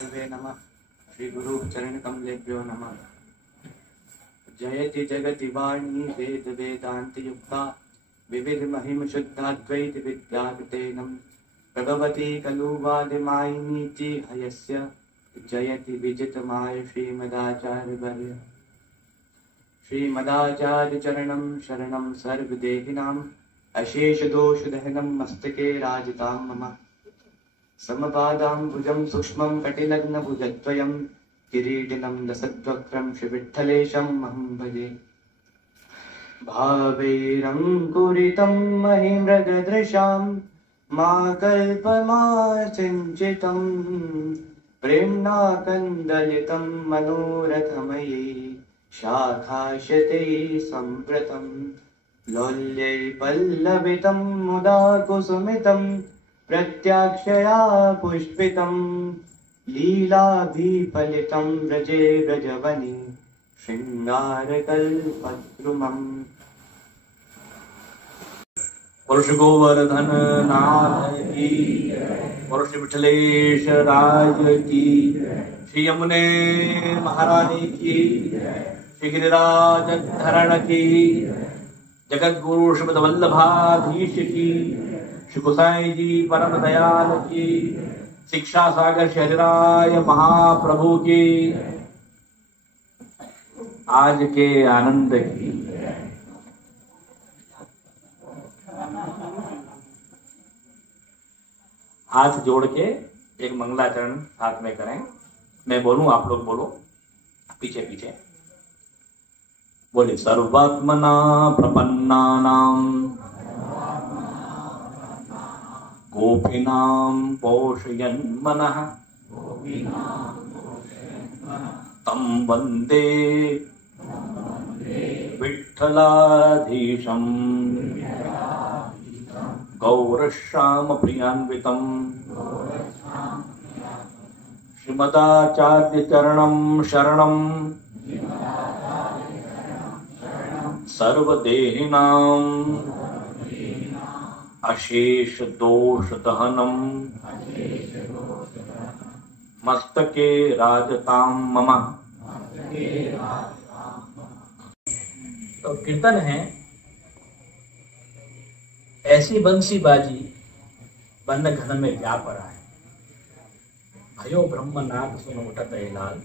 नमः। श्री गुरु चरण कमलेभ्यो नमः। जयति जगति वाणी वेद वेदांत युक्ता विविध महिम शुद्धाद्वैत विद्याकृतेनम भगवती खलु वादिमायिनीति हयस्य जयति विजितमाय श्रीमदाचार्यवर्य। श्रीमदाचार्य चरणं शरणं सर्वदेहिनां अशेष दोष दहनं मस्तके राजितां मम। समपादाम्बुजं सूक्ष्मं कटिनग्न भुजद्वयं किरीटिनं लसद्वक्त्रं श्रीविठ्ठलेशम् अहं भजे। भावैरङ्कुरितं महिमृगदृशां मा कल्पमासिञ्चितं प्रेम्णा कन्दलितं मनोरथमयी शाखाशते सम्प्रतं लोल्यै पल्लवितं मुदा कुसुमितं प्रत्याक्षया पुष्पितं लीलाभिफलितं व्रजे व्रजवनि श्रृंगारकल्पद्रुमम्। पुरुष गोवर्धन नाथ की, पुरुष विठलेश राज की, श्री यमुने महारानी की, श्री गिरिराज धरण की, जगत गुरु श्रीमद वल्लभाधीश की, श्री गोसाई जी परम दयाल की, शिक्षा सागर शहराय महाप्रभु की, आज के आनंद की। हाथ जोड़ के एक मंगलाचरण साथ में करें। मैं बोलूं, आप लोग बोलो पीछे पीछे। बोले सर्वात्मना प्रपन्नानां गोपीनां पोषयन् मनः तं वन्दे विठ्ठलाधीशं गौरश्याम प्रियान्वितं श्रीमदाचार्य चरणं शरणं सर्वदेहिनां अशेष दोष दहनम मस्तके राजताम मम। तो कीर्तन है, ऐसी बंसी बाजी बन घन में व्यापरा है, भयो ब्रह्म नाथ सुन उठत है लाल।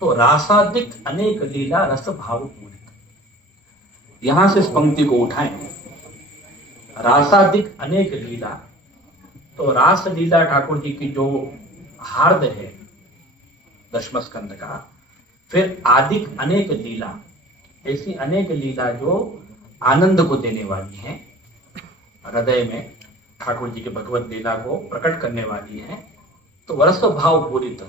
तो रासादिक अनेक लीला रस भाव पूरित। यहां से इस पंक्ति को उठाएं। रासादिक अनेक लीला, तो रास लीला ठाकुर जी की जो हार्द है दशम स्कंद का, फिर आदिक अनेक लीला, ऐसी अनेक लीला जो आनंद को देने वाली हैं, हृदय में ठाकुर जी के भगवत लीला को प्रकट करने वाली हैं। तो वरस भाव पूरित,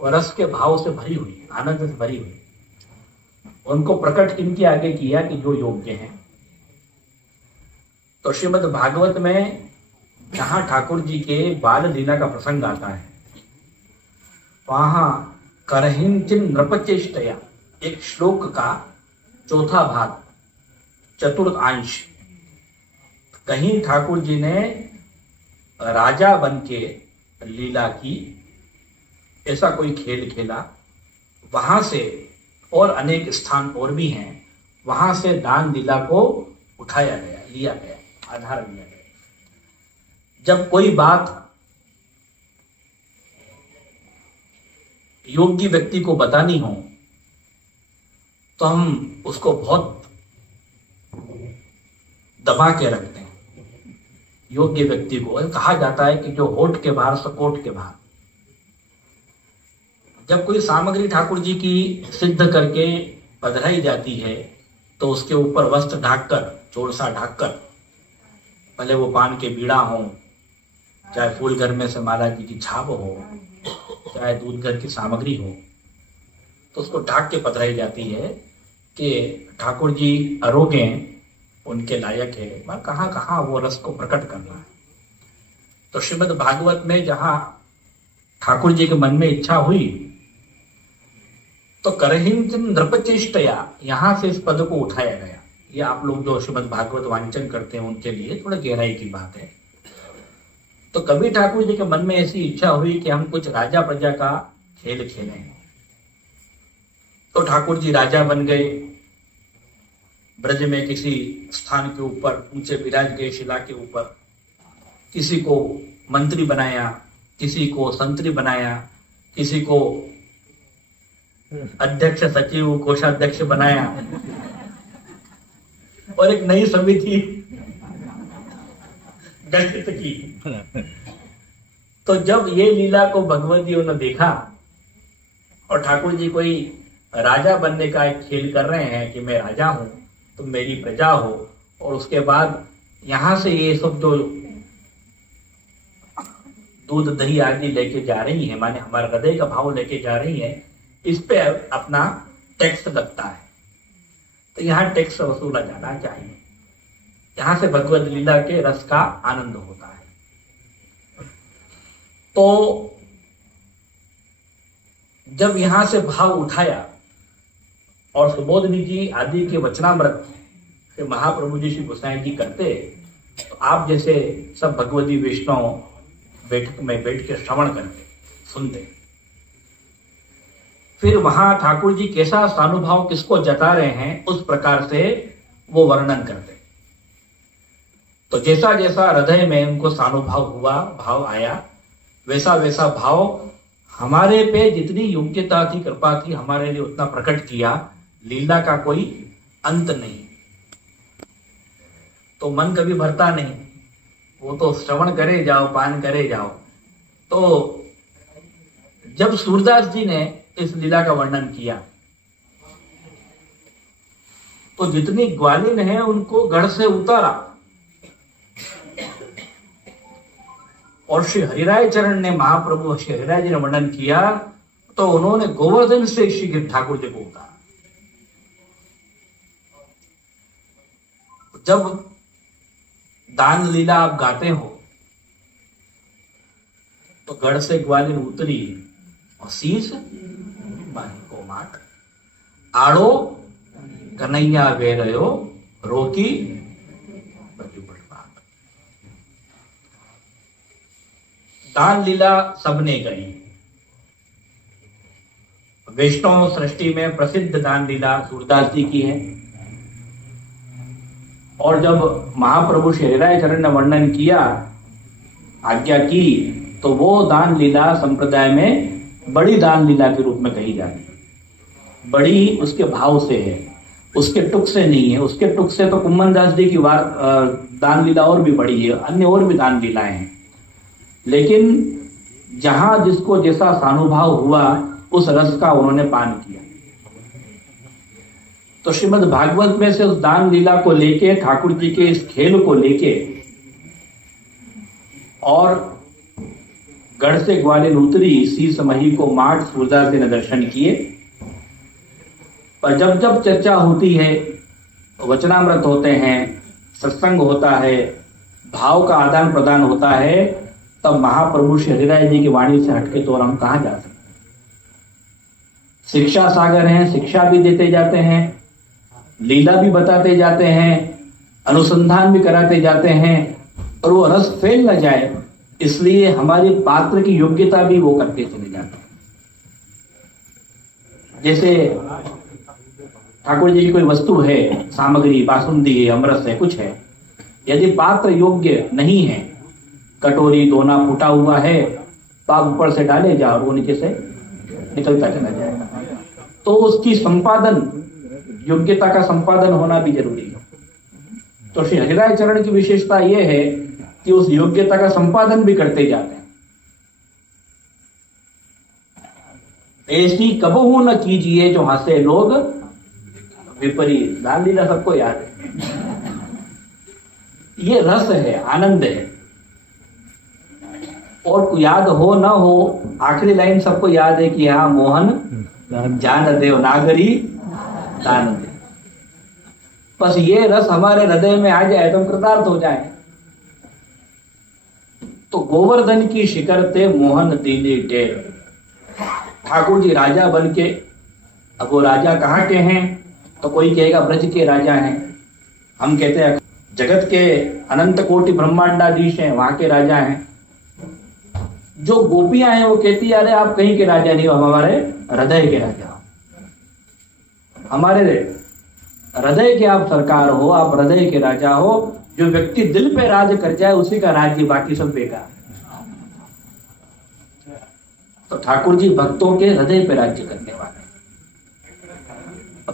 वरस के भाव से भरी हुई, आनंद से भरी हुई, उनको प्रकट इनके आगे किया कि जो योग्य हैं। तो श्रीमद् भागवत में जहां ठाकुर जी के बाल लीला का प्रसंग आता है, वहां करहिंचिन नृपचेष्टया, एक श्लोक का चौथा भाग, चतुर्थांश, कहीं ठाकुर जी ने राजा बन के लीला की, ऐसा कोई खेल खेला, वहां से और अनेक स्थान और भी हैं, वहां से दान लीला को उठाया गया, लिया गया, आधार लिया गया। जब कोई बात योग्य व्यक्ति को बतानी हो तो हम उसको बहुत दबा के रखते हैं। योग्य व्यक्ति को कहा जाता है कि जो होठ के बाहर सो कोट के बाहर। जब कोई सामग्री ठाकुर जी की सिद्ध करके पधराई जाती है तो उसके ऊपर वस्त्र ढाककर, चोरसा ढाककर, भले वो पान के बीड़ा हो, चाहे फूल घर में से माला जी की छाप हो, चाहे दूध घर की सामग्री हो, तो उसको ढाक के पधराई जाती है कि ठाकुर जी अरोगे, उनके लायक है। मैं कहाँ कहाँ वो रस को प्रकट करना है। तो श्रीमद् भागवत में जहां ठाकुर जी के मन में इच्छा हुई, तो करहिंचिन नृपचेष्टया, यहां से इस पद को उठाया गया। ये आप लोग जो श्रीमद् भागवत वांचन करते हैं उनके लिए थोड़ा गहराई की बात है। तो कभी ठाकुर जी के मन में ऐसी इच्छा हुई कि हम कुछ राजा प्रजा का खेल खेलें। तो ठाकुर जी राजा बन गए, ब्रज में किसी स्थान के ऊपर ऊंचे विराज गए शिला के ऊपर, किसी को मंत्री बनाया, किसी को संतरी बनाया, किसी को अध्यक्ष सचिव कोषाध्यक्ष बनाया और एक नई समिति गठित की। तो जब ये लीला को भगवतियों ने देखा और ठाकुर जी कोई राजा बनने का एक खेल कर रहे हैं कि मैं राजा हूं तुम मेरी प्रजा हो, और उसके बाद यहां से ये सब जो दूध दही आदि लेके जा रही है, माने हमारे हृदय का भाव लेके जा रही है, इस पे अपना टैक्स लगता है। तो यहाँ टैक्स वसूला जाना चाहिए। यहां से भगवत लीला के रस का आनंद होता है। तो जब यहां से भाव उठाया और सुबोधनी जी आदि के वचनामृत से महाप्रभु जी श्री गोसाई जी करते, तो आप जैसे सब भगवती वैष्णव बैठक में बैठ के श्रवण करते, सुनते। फिर वहां ठाकुर जी कैसा सानुभाव किसको जता रहे हैं उस प्रकार से वो वर्णन करते। तो जैसा जैसा हृदय में उनको सानुभाव हुआ, भाव आया, वैसा वैसा भाव हमारे पे जितनी योग्यता थी, कृपा थी, हमारे लिए उतना प्रकट किया। लीला का कोई अंत नहीं। तो मन कभी भरता नहीं, वो तो श्रवण करे जाओ, पान करे जाओ। तो जब सूरदास जी ने इस लीला का वर्णन किया तो जितनी ग्वालिन है उनको गढ़ से उतारा, और श्री हरिराय चरण ने, महाप्रभु श्री हरिराय जी ने वर्णन किया तो उन्होंने गोवर्धन से श्री ठाकुर जी को उतारा। जब दान लीला आप गाते हो तो गढ़ से ग्वालिन उतरी और शीश बानी को मात, आड़ो कन्हैया वे रहो रोकी बात। दान लीला सबने गई। वैष्णव सृष्टि में प्रसिद्ध दान लीला सूरदास जी की है। और जब महाप्रभु श्री हरिराय चरण ने वर्णन किया, आज्ञा की, तो वो दान लीला संप्रदाय में बड़ी दान लीला के रूप में कही जाती है। बड़ी उसके भाव से है, उसके टुक से नहीं है। उसके टुक से तो कुम्मन दास जी की दान लीला और भी बड़ी है, अन्य और भी दान लीलाएं हैं। लेकिन जहां जिसको जैसा सानुभाव हुआ उस रस का उन्होंने पान किया। तो श्रीमद् भागवत में से उस दान लीला को लेके, ठाकुर जी के इस खेल को लेके, और गढ़ से ग्वालिन उतरी शीश मही को माठ, सूरदास जी ने दर्शन किए। पर जब जब चर्चा होती है, वचनामृत होते हैं, सत्संग होता है, भाव का आदान प्रदान होता है, तब महाप्रभु श्री हरिराय जी की वाणी से हटके तो और हम कहां जा सकते। शिक्षा सागर हैं, शिक्षा भी देते जाते हैं, लीला भी बताते जाते हैं, अनुसंधान भी कराते जाते हैं, और वो रस फैल न जाए इसलिए हमारे पात्र की योग्यता भी वो करते चले जाते हैं। जैसे ठाकुर जी की कोई वस्तु है, सामग्री, बासुंदी है, अमरस है, कुछ है, यदि पात्र योग्य नहीं है, कटोरी दोना फूटा हुआ है, तो आप ऊपर से डाले जाओ और वो नीचे से निकलता चला जाएगा। तो उसकी संपादन, योग्यता का संपादन होना भी जरूरी है। तो श्री हरिराय चरण की विशेषता यह है कि उस योग्यता का संपादन भी करते जाते हैं। ऐसी कबहू न कीजिए जो हंसे लोग विपरीत। दान लीला सबको याद है, ये रस है, आनंद है। और याद हो न हो, आखिरी लाइन सबको याद है कि हाँ, मोहन जान देव नागरी दान दे। बस ये रस हमारे हृदय में आ जाए तो हम कृतार्थ हो जाए। तो गोवर्धन की शिखर ते मोहन दीनी टेर। ठाकुर जी राजा बन के, अब वो राजा कहाँ के हैं, तो कोई कहेगा ब्रज के राजा हैं, हम कहते हैं जगत के अनंत कोटि ब्रह्मांडाधीश हैं, वहां के राजा हैं। जो गोपियां हैं वो कहती अरे आप कहीं के राजा नहीं हो, हम हमारे हृदय के राजा हो, हमारे हृदय के आप सरकार हो, आप हृदय के राजा हो। जो व्यक्ति दिल पे राज कर जाए उसी का राज्य, बाकी सब बेकार। तो ठाकुर जी भक्तों के हृदय पे राज्य करने वाले,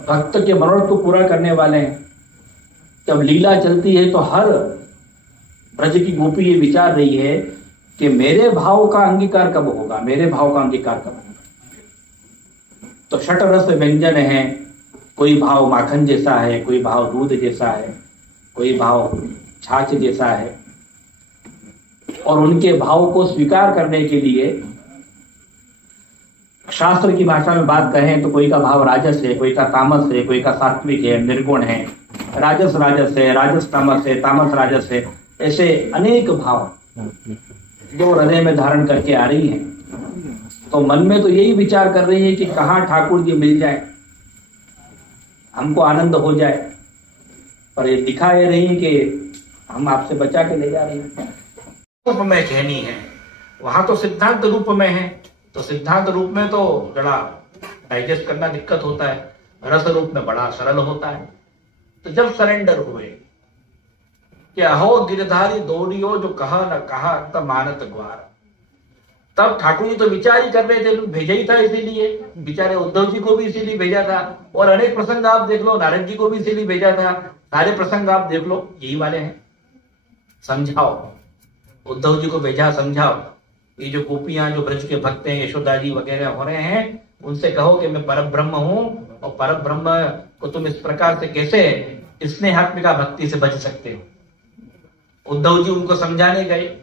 भक्त के मनोरथ को पूरा करने वाले हैं। जब लीला चलती है तो हर ब्रज की गोपी ये विचार रही है कि मेरे भाव का अंगीकार कब होगा, मेरे भाव का अंगीकार कब होगा। तो षट रस व्यंजन है, कोई भाव माखन जैसा है, कोई भाव दूध जैसा है, कोई भाव छाछ जैसा है। और उनके भाव को स्वीकार करने के लिए शास्त्र की भाषा में बात करें तो कोई का भाव राजस है, कोई का तामस है, कोई का सात्विक है, निर्गुण है, राजस राजस है, राजस तामस है, तामस राजस है। ऐसे अनेक भाव जो हृदय में धारण करके आ रही हैं। तो मन में तो यही विचार कर रही है कि कहाँ ठाकुर जी मिल जाए, हमको आनंद हो जाए। पर ये दिखा ये रही है कि हम आपसे बचा के ले जा रहे हैं। रूप में कहनी है, वहां तो सिद्धांत रूप में है, तो सिद्धांत रूप में तो बड़ा डाइजेस्ट करना दिक्कत होता है, रस रूप में बड़ा सरल होता है। तो जब सरेंडर हुए कि अहो गिरधारी दौड़ियो जो कहा न कहा तब मानत ग्वार, तब ठाकुर जी तो विचार ही कर रहे थे, भेजा ही था इसीलिए, बेचारे उद्धव जी को भी इसीलिए भेजा था। और अनेक प्रसंग आप देख लो, नारद जी को भी इसीलिए भेजा था। सारे प्रसंग आप देख लो, यही वाले हैं, समझाओ। उद्धव जी को भेजा, समझाओ। ये जो गोपियां, जो ब्रज के भक्त हैं, यशोदा जी वगैरह हो रहे हैं, उनसे कहो कि मैं परम ब्रह्म हूं, और परम ब्रह्म को तुम इस प्रकार से कैसे स्नेहात्मिका भक्ति से बच सकते हो। उद्धव जी उनको समझाने गए।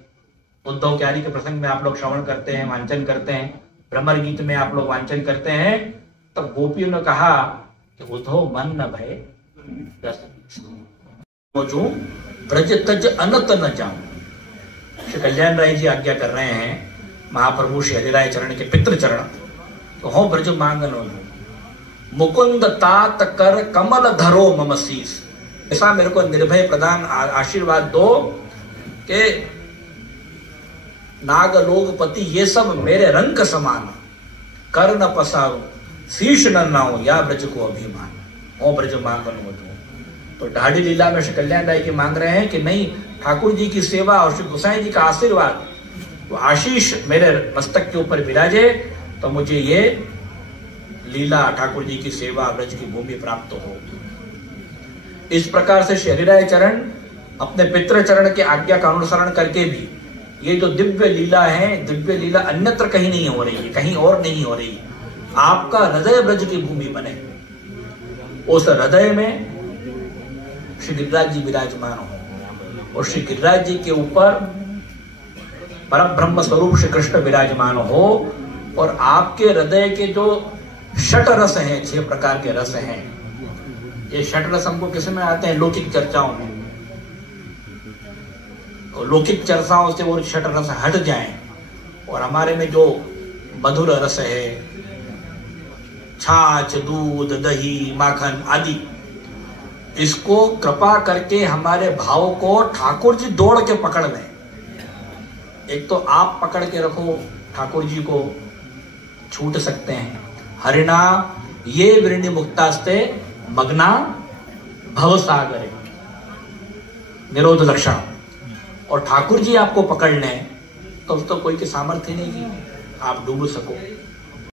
उद्धव क्यारी के प्रसंग में आप लोग श्रवण करते हैं, वांचन करते हैं, भ्रमर गीत में आप लोग वांचन करते हैं। तो गोपियों ने कहा कि उद्धव मन न भय जो ब्रज तज अनत न जाऊं। श्री कल्याण राय जी आज्ञा कर रहे हैं, महाप्रभु श्री हरिराय चरण के पितृ चरण, तो हो ब्रज मांगन मुकुंद तात कर कमल धरो मम शीस। ऐसा मेरे को निर्भय प्रदान आशीर्वाद दो कि नागलोकपति ये सब मेरे रंग समान, कर न पसारो शीश न नाओ या ब्रज को अभिमान, ओ ब्रज मांगन हो। तो ढाडी लीला में श्री कल्याण राय की मांग रहे हैं कि नहीं, ठाकुर जी की सेवा और श्री गोसाई जी का आशीर्वाद, तो आशीष मेरे मस्तक के ऊपर विराजे, तो मुझे ये लीला ठाकुर जी की सेवा ब्रज की भूमि प्राप्त हो। इस प्रकार से श्री हरिराय चरण अपने पितृ चरण के आज्ञा का अनुसरण करके भी ये जो दिव्य लीला है, दिव्य लीला अन्यत्र कहीं नहीं हो रही है, कहीं और नहीं हो रही है। आपका हृदय ब्रज की भूमि बने, उस हृदय में श्री गिरिराज जी विराजमान हो, और श्री गिरिराज जी के ऊपर परम ब्रह्म स्वरूप श्री कृष्ण विराजमान हो। और आपके हृदय के जो षट रस हैं, 6 प्रकार के रस हैं, ये षट रस हमको किस में आते हैं? लौकिक चर्चाओं में। तो लौकिक चर्चाओं से वो षट रस हट जाएं, और हमारे में जो मधुर रस है, छाछ, दूध, दही, माखन आदि, इसको कृपा करके हमारे भाव को ठाकुर जी दौड़ के पकड़ लें। एक तो आप पकड़ के रखो, ठाकुर जी को छूट सकते हैं। हरिणा ये वृणि मुक्तास्ते मग्ना भव सागरे, निरोध लक्षण। और ठाकुर जी आपको पकड़ लें तो कोई के सामर्थ्य नहीं कि आप डूब सको।